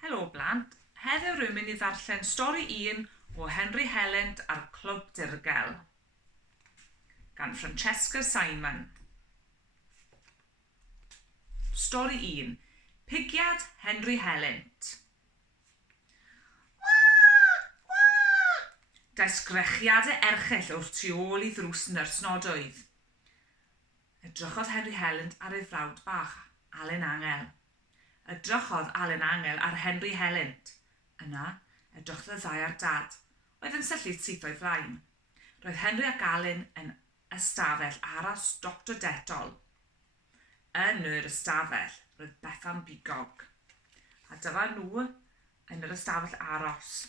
Helo blant, heddiw rwy'n mynd I ddarllen stori 1 o Henri Helynt a'r Clwb Dirgel gan Francesca Simon. Stori 1. Pigiad Henri Helynt. Daeth grechiadau erchyll wrth tu ôl I ddrws nyrsnodoedd. Edrychodd Henri Helynt ar ei frawd bach, Allen Angel. Edrychodd Allen Angel ar Henri Helynt. Yna, edrychodd y ddau ar dad, oedd yn syllu syth o'i flaen. Roedd Henri ac Allen yn ystafell aros Dr. Detol. Yn yr ystafell, roedd Bethan bigog. A dyma nhw yn yr ystafell aros.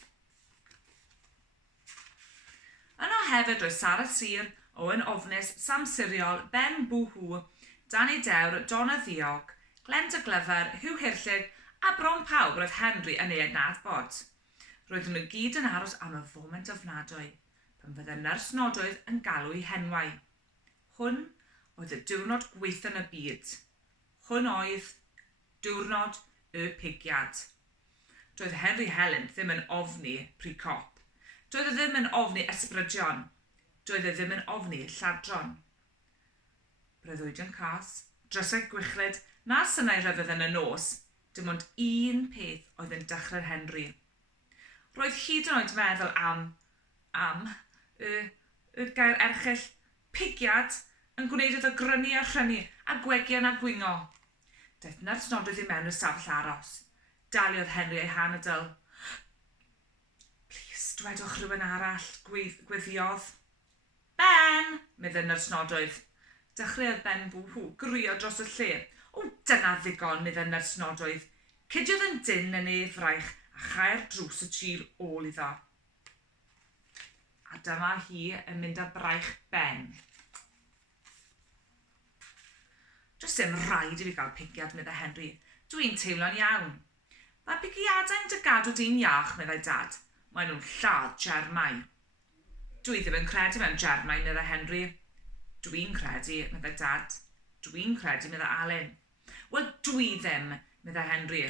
Yno hefyd roedd Sara Sir, Owen Ofnus, Sam Siriol, Ben Bwhw, Dani Dewr, Donna Ddiog, Glenda Glyfr, Hugh Hirllig a bron pawb roedd Henri yn ei adnabod. Roedden nhw gyd yn aros am y foment ofnadwy, pan fydde nyrs nodoedd yn galw I henwau. Hwn oedd y diwrnod gwaith yn y byd. Hwn oedd diwrnod y pigiad. Doedd Henri Helynt ddim yn ofni pre-cop. Doedd e ddim yn ofni ysbrydion. Doedd e ddim yn ofni lladron. Breuddwyd yn cas, drysau gwychlyd, na synnau rhyfedd yn y nos, dim ond un peth oedd yn dechrau'r Henri. Roedd hyd yn oed meddwl am y gair erchyll pigiad yn gwneud iddo grynu a chrynu a gwegian a gwingo. Daeth nyrs nodoedd I mewn y stafell aros. Daliodd Henri ei hanadl. Plis, dwedwch rhywun arall, gwyddiodd. Ben, medde nyrs nodoedd. Dechreuodd Ben Bwhw grio dros y lle. O, dyna ddigon, medde nyrs nodoedd. Cydiodd yn dyn yn ei fraich a chair drws y tir ôl iddo. A dyma hi yn mynd â braich Ben. Does dim rhaid I fi gael pigiad, medde Henri. Dwi'n teimlo'n iawn. Mae pigiadau'n dy gadw di'n iach, meddai dad. Mae nhw'n lladd germau. Dwi ddim yn credu mewn germau, medde Henri. Dwi'n credu, meddai dad. Dwi'n credu, meddai Allen. Wel, dwi ddim, meddai Henri.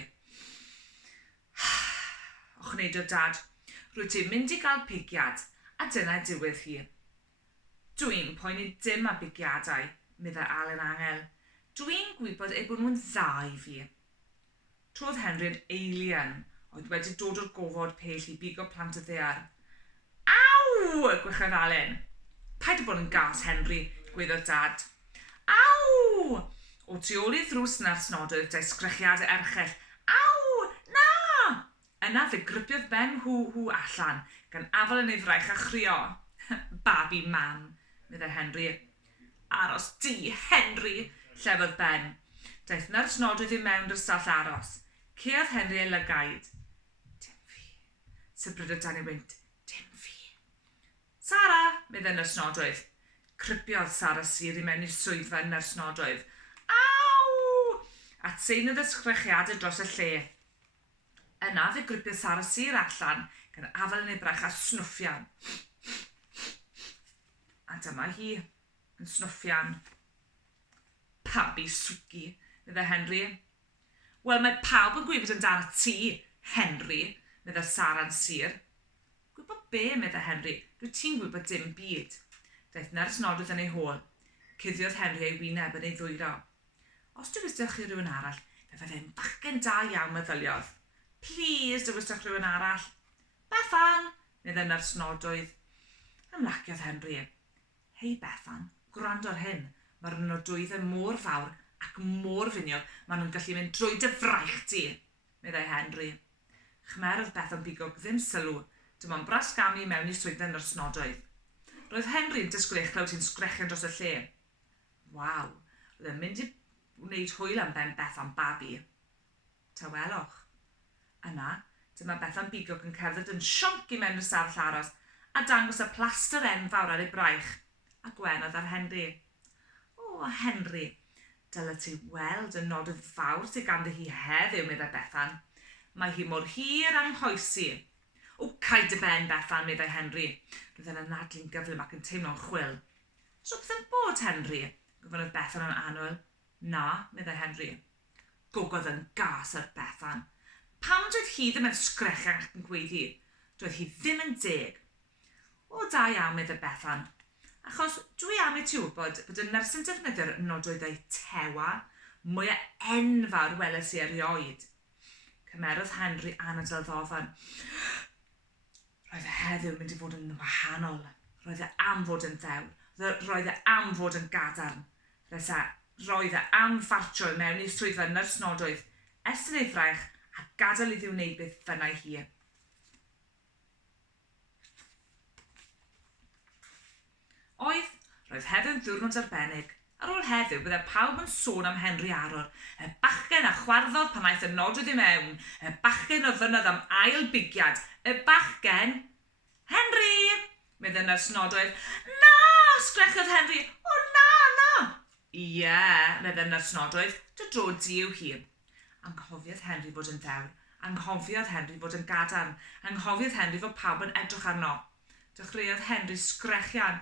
Och neidio dad, rwy ti'n mynd I gael pigiad, a dyna diwedd hi. Dwi'n poeni dim a pigiadau, meddai Allen Angel. Dwi'n gwybod ei bod nhw'n dda I fi. Trodd Henri yn alien, oedd wedi dod o'r gofod pell I bigo plant y ddear. Aw! Gwychodd Allen. Paid o bod yn gas, Henri, gweiddodd dad. Aw! O tu ôl I ddrws nyrs nodoedd daeth sgrechiadau erchyll. Aw! Na! Yna fe gripiodd Ben hw allan, gan afal yn ei fraich a chrio. Babi mam, meddai Henri. Aros di, Henri, llefodd Ben. Daeth nyrs nodoedd I mewn i'r stall aros. Ceodd Henri ei lygaid. Dim fi, sybrydodd Dani wynt. Dim fi. Sara, meddai nyrs nodoedd. Cripiodd Sara Sir I mewn i'r swyddfa nyrs nodoedd. Aw! A seinydd y sgrechiadau dros y lle. Yna fe gripiodd Sara Sir allan gan afal yn ei braich a snwffian. A dyma hi yn snwffian. Babi swgi, meddai Henri. Wel, mae pawb yn gwybod amdano ti, Henri, meddai Sara'n Sir. Gwybod be, meddai Henri, rwy ti'n gwybod dim byd. Daeth nyrs nodoedd yn ei hôl. Cuddiodd Henri ei wyneb yn ei ddwyro. Os dywysdwch chi rhywun arall, fe fyddai'n bachgen da iawn meddyliodd. Please, dywysdwch rhywun arall. Bethan, meddai nyrs nodoedd. Ymlaciodd Henri. Hei Bethan, gwrando ar hyn. Mae'r nodwyddau mor fawr ac mor finiog maen nhw'n gallu mynd drwy dy fraich ti, meddai Henri. Chmerodd Bethan bigog ddim sylw, dim ond brasgamu mewn I swyddfa nyrs nodoedd. Roedd Henri'n disgwyl eich clywed hi'n sgrechian dros y lle. Waw, roedd e'n mynd I wneud hwyl am Ben Bethan babi. Tawelwch. Yna, dyma Bethan bigog yn cerdded yn sionc I mewn y stafell aros a dangos y plaster enfawr ar ei braich a gwenodd ar Henri. O, Henri, dyle ti weld y nodydd fawr sydd ganddi hi heddiw, meddai Bethan. Mae hi mor hir anghoesi. O, caid y ben, Bethan, meddai Henri. Roedd yn anadlu'n gyflym ac yn teimlo'n chwil. So beth yn bod, Henri? Gofynodd Bethan yn annwyl. Na, meddai Henri. Gogodd yn gas ar Bethan. Pam doedd hi ddim yn sgrechian ac yn gweiddi? Doedd hi ddim yn deg. O da iawn, medde Bethan. Achos dwi am i ti wybod bod y nyrs yn defnyddio'r nodwyddau tewa mwyaf enfawr weles i erioed. Cymerodd Henri anadl ddofan. Roedd e heddiw mynd i fod yn wahanol. Roedd e am fod yn ddewr. Roedd e am fod yn gadarn. Roedd e am ffartio mewn i swyddfa nyrs nodwydd, estyn ei fraich a gadael iddi wneud beth fynnau hi. Roedd heddiw'n ddiwrnod arbennig. Ar ôl heddiw, bydde pawb yn sôn am Henri Aror, y bachgen a chwarddodd pan aeth y nodwydd i mewn, y bachgen o ddynodd am ail bigiad, y bachgen... Henri! Medde nyrs nodwydd. Na! Sgrechodd Henri. O na! Ie, medde nyrs nodwydd. Dy dro di yw hi. Anghofiodd Henri fod yn ddewr. Anghofiodd Henri fod yn gadarn. Anghofiodd Henri fod pawb yn edrych arno. Dechreuodd Henri sgrechian.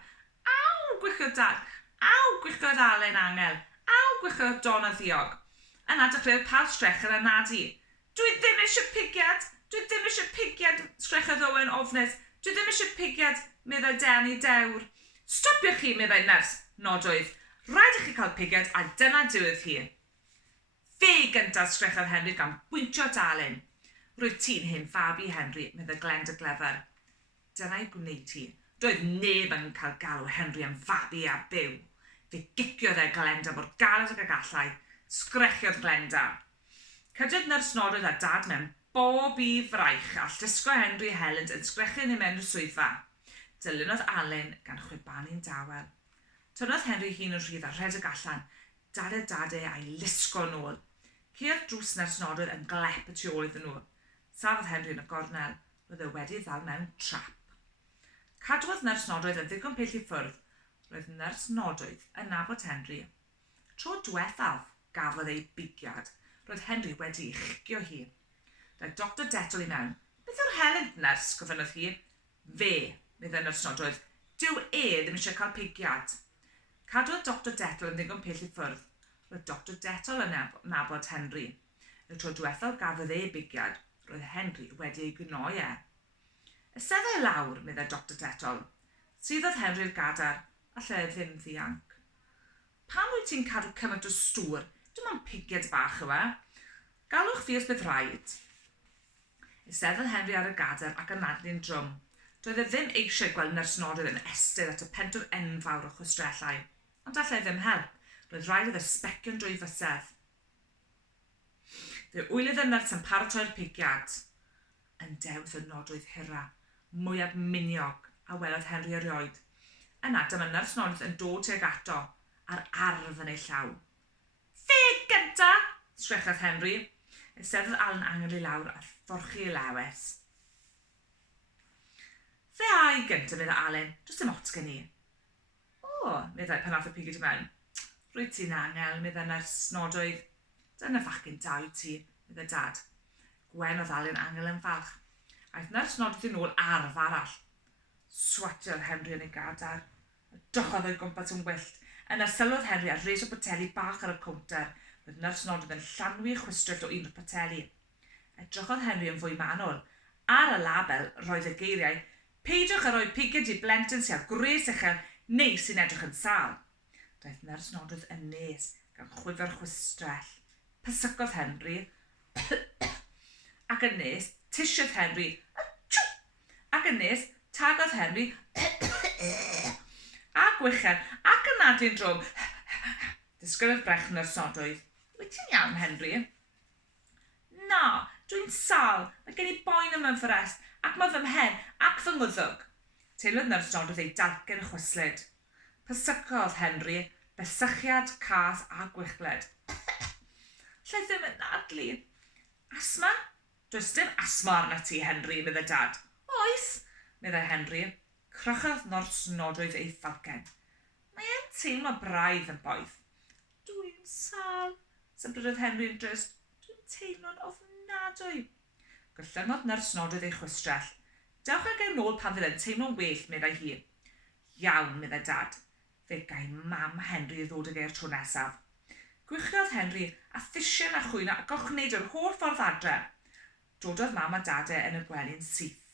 Aw, gwychiodd dad. Aw, gwychiodd Alen angel. Aw, gwychiodd Don a ddiog. Yna dechreuodd pawb sgrechian a nadi. Dwi ddim eisiau pigiad. Dwi ddim eisiau pigiad, sgrechodd Owen ofnus. Dwi ddim eisiau pigiad, meddai Dani dewr. Stopiwch chi, meddai nyrs, nodwydd. Rhaid i chi cael pigiad a dyna diwedd hi. Fe gyntaf, sgrechodd Henri gan bwyntio at Alen. Rwyt ti'n hyn fabi Henri, meddai Clwb Dirgel. Dyna i gwneud hi. Doedd neb yn cael galw Henri yn fabi a byw. Fe giciodd Glenda mor galed ag y gallai. Sgrechiodd Glenda. Cydiodd nyrs nodwydd a dad mewn bob i fraich all disgo Henri Helynt yn sgrechian i mewn y swyddfa. Dylunodd Alen gan chwibanu'n dawel. Tynnodd Henri hun yn rhydd a rhedeg allan. Dade a'i lusgo nôl. Ceodd drws nyrs nodwydd yn glep y tu ôl iddyn nhw. Safodd Henri yn y gornel. Roedd e wedi ddal mewn trap. Cadwodd nyrs nodwydd yn ddigon pell i ffwrdd. Roedd nyrs nodwydd yn nabod Henri. Tro diwethaf gafodd ei bigiad. Roedd Henri wedi ei chicio hi. Daeth Dr. Dirgel i mewn. Beth yw'r Helynt nyrs, gofynnodd hi? Fe, meddai nyrs nodwydd. Dyw ddim eisiau cael pigiad. Cadwodd Dr. Dirgel yn ddigon pell i ffwrdd. Roedd Dr. Dirgel yn nabod Henri. Y tro diwethaf gafodd ei bigiad. Roedd Henri wedi ei gnoi e. Ysteddai lawr, meddai Dr. Dirgel. Suddodd Henri'r gadar, a lle ddim ddianc. Pam wyt ti'n cadw cymaint o stŵr? Dim ond pigiad bach yw e. Galwch fi os bydd rhaid. Ysteddoedd Henri ar y gadar ac yn adlu'n drwm. Doedd e ddim eisiau gweld nyrs nodwydd yn estedd at y pentwr enfawr o chwistrellau. Ond allai ddim help. Roedd rhaid iddo sbecion drwy fysedd. Fe wylydd y nyrs yn paratoi'r pigiad. Yn dewth y nodwydd hira, mwyaf miniog, a welodd Henri erioed. Yna dyma nyrs nodwydd yn dod tuag ato, a'r arf yn ei llaw. Fe gynta, sgrechodd Henri. Ysteddoedd Alen angel i lawr a thorchi ei lewis. Fe ai gynta, meddai Alen, dros dim ots gen i. O, meddai pan nath y pigiad i mewn. Rwyt ti'n angel, meddai nyrs nodwydd. Dyna fachgen daw ti, meddai dad. Gwenodd Alen angel yn falch. Aeth nyrs nodwydd yn ôl arf arall. Swatiodd Henri yn ei gadar. Dychodd o'i gwmpas yn wyllt. Yna sylwodd Henri ar res o boteli bach ar y cownter. Roedd nyrs nodwydd yn llanwi chwistrell o un o'r poteli. Edrychodd Henri yn fwy manwl. Ar y label roedd y geiriau peidiwch a roi pigiad i blentyn sy'n gwres uchel neu sy'n edrych yn sal. Daeth nyrs nodwydd yn nes gan chwifio'r chwistrell. Pysycodd Henri. Ac yn nes, tisiodd Henri. Ac yn nes, tagodd Henri. A gwychen ac yn adlu'n drwm. Disgwyl brech nyrs nodwydd. Wyt ti'n iawn, Henri? Na, dwi'n sal. Mae gen i boen yma'n fforest, ac mae fy mhen ac fy ngwddwg. Teilwodd nyrs nodwydd ei dalcen chwyslyd. Pysycodd Henri, besychiad, cas a gwychled. Lle ddim yn adlu. Asma? Does dim asma arna ti, Henri, meddai dad. Oes, meddai Henri. Crychodd nyrs nodwydd ei falcen. Mae e'n teimlo braidd yn boeth. Dwi'n sal, sybrydodd Henri yn drist. Dwi'n teimlo'n ofnadwy. Gyllynodd nyrs nodwydd ei chwistrell. Dewch ag ei nôl pan fydd e'n teimlo'n well, meddai hi. Iawn, meddai dad. Fe gai mam Henri ddod ag e'r tro nesaf. Gwychiodd Henri a thysien a chwyno a gochneudo'r holl ffordd adre. Dododd mam a dadau yn y gwely'n syth.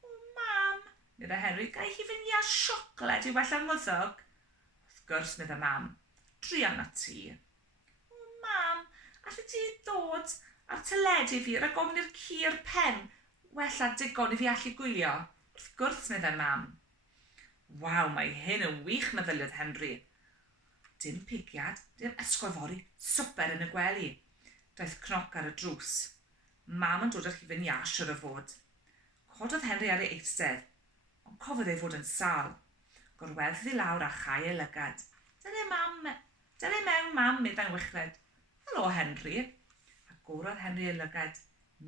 O, mam, medda Henri, gai hi fynd ia siocled i wella mwddog? Wrth gwrs, medda mam, drian at ti. O, mam, allu ti ddod ar teledu fi rhag ofn i'r cur pen wella digon i fi allu gwylio? Wrth gwrs, medda mam. Waw, mae hyn yn wych, meddyliodd Henri. Dim pigiad, dim ysgolfori, swper yn y gwely. Daeth cnoc ar y drws. Mam yn dod ar hufen ias ar y fod. Cododd Henri ar ei eistedd, ond cofodd ei fod yn sal. Gorweddodd i lawr a chau ei lygad. Dyle mewn mam, meddai'n wychred. Helo, Henri. Agorodd Henri ei lygad.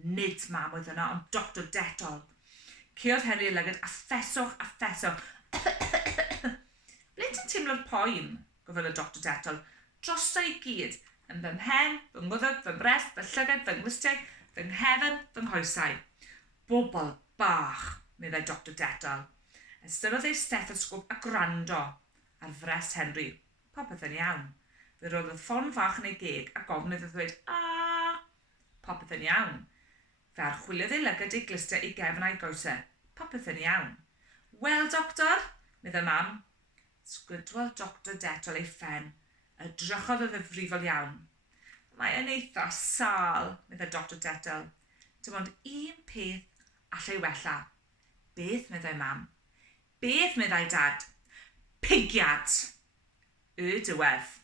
Nid mam oedd yna, ond Dr. Detol. Ceodd Henri ei lygad a ffeswch. Ble ti'n teimlo'r poen? Gofyn y Dr. Detol. Drosto i gyd, yn fy mhen, fy ngwddog, fy mrest, fy llygad, fy ngwystiau, fy nghefn, fy nghoesau. Bobl bach, meddai Dr. Detol. Ystyriodd ei stethosgop a gwrando ar fres Henri. Popeth yn iawn. Fe roedd y ffon fach yn ei geg a gofnydd a ddweud, popeth yn iawn. Fe archwiliodd ei lygad ei glistau i gefn ei goesau. Popeth yn iawn. Wel, doctor, meddai mam. Sgwydwodd Dr. Detol ei ffen. Edrychodd y ddifrifol iawn. Mae yn eitha sal, meddai Dr. Detol. Dim ond un peth allai wella. Beth, meddai mam? Beth, meddai dad? Pigiad! Y diwedd.